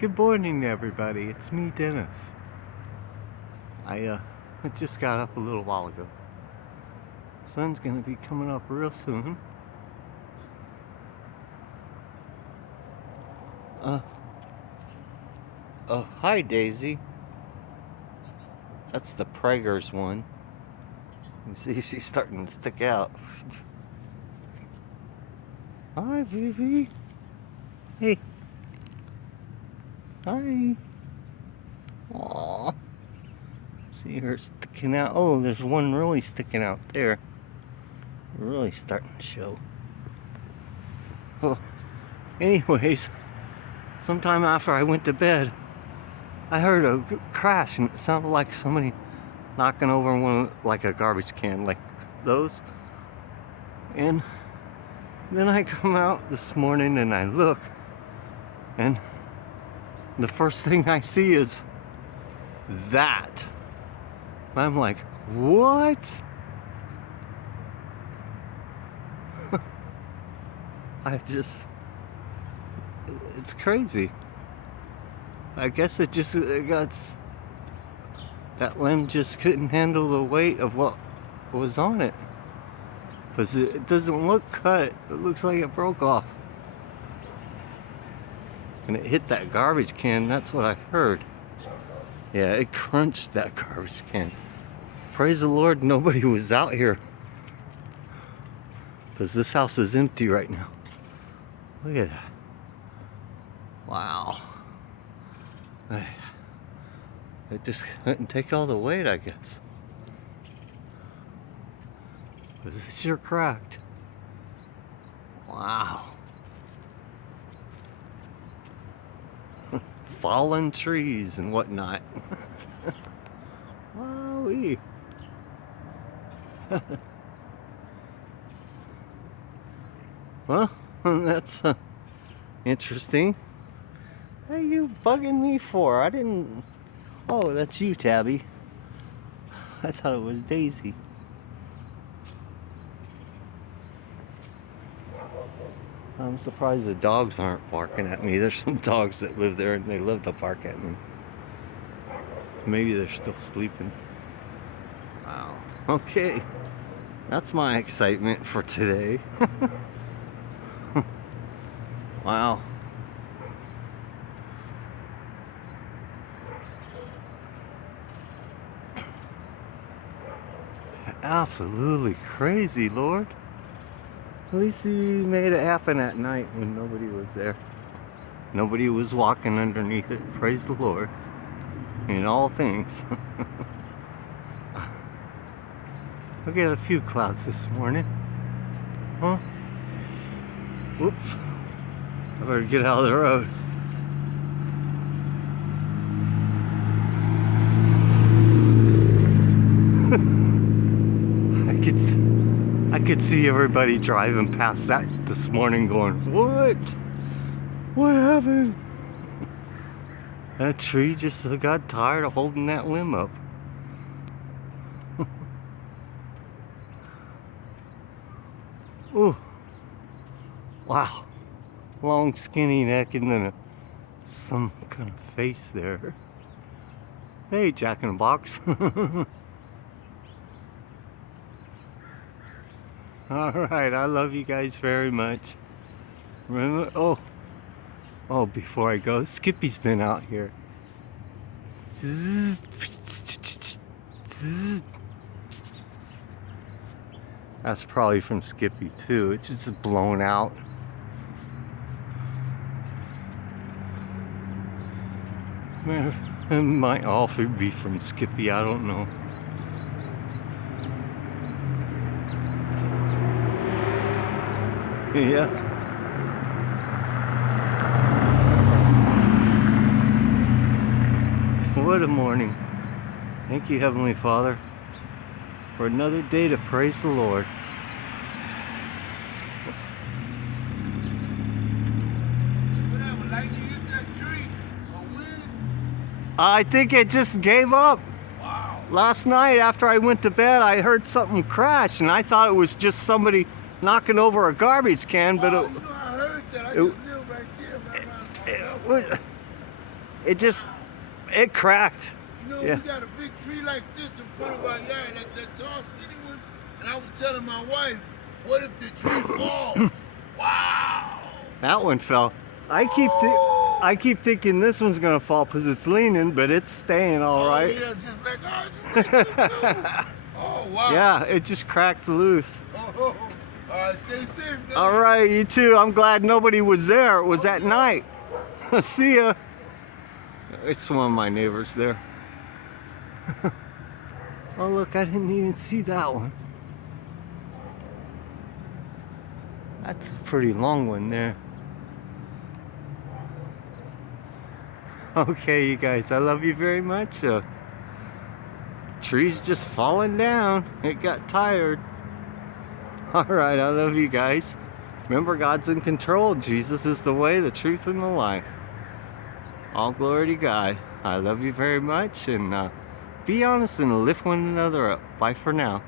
Good morning, everybody. It's me, Dennis. I just got up a little while ago. Sun's gonna be coming up real soon. Oh, hi, Daisy. That's the Prager's one. You see, she's starting to stick out. Hi, baby. Hey. Hi. Aww. See her sticking out. Oh, there's one really sticking out there. Really starting to show. Well, anyways, sometime after I went to bed, I heard a crash and it sounded like somebody knocking over one, like a garbage can, like those. And then I come out this morning and I look, and the first thing I see is that. I'm like, what? It's crazy. I guess it got, that limb just couldn't handle the weight of what was on it. Because it doesn't look cut, it looks like it broke off. And it hit that garbage can, that's what I heard. Yeah, it crunched that garbage can. Praise the Lord, nobody was out here. Because this house is empty right now. Look at that. Wow. It just couldn't take all the weight, I guess. But it sure cracked. Wow. Fallen trees and whatnot. Wowee. Well, that's interesting. What are you bugging me for? I didn't... Oh, that's you, Tabby. I thought it was Daisy. I'm surprised the dogs aren't barking at me. There's some dogs that live there and they love to bark at me. Maybe they're still sleeping. Wow. Okay. That's my excitement for today. Wow. Absolutely crazy, Lord. At least He made it happen at night when nobody was there. Nobody was walking underneath it. Praise the Lord. In all things. Look at a few clouds this morning. Huh? Whoops. I better get out of the road. I could see everybody driving past that this morning going, what? What happened? That tree just got tired of holding that limb up. Ooh. Wow. Long skinny neck and then some kind of face there. Hey, Jack in the Box. Alright, I love you guys very much. Remember, oh, before I go, Skippy's been out here. That's probably from Skippy too. It's just blown out. Man, it might also be from Skippy, I don't know. Yeah. What a morning. Thank you, Heavenly Father, for another day to praise the Lord. I think it just gave up. Wow. Last night after I went to bed, I heard something crash and I thought it was just somebody knocking over a garbage can, but I heard that. I just knew right there. it cracked. You know, Yeah. we got a big tree like this in front of our yard, like that tall skinny one. And I was telling my wife, what if the tree falls? Wow! That one fell. I keep thinking this one's gonna fall because it's leaning, but it's staying all right. Yeah, it's just like this. Oh, wow. Yeah, it just cracked loose. Oh, all right, stay safe. Now. All right, you too. I'm glad nobody was there. It was at night. See ya. It's one of my neighbors there. Oh, look, I didn't even see that one. That's a pretty long one there. Okay, you guys, I love you very much. Tree's just falling down. It got tired. All right, I love you guys. Remember, God's in control. Jesus is the way, the truth, and the life. All glory to God. I love you very much, and be honest and lift one another up. Bye for now.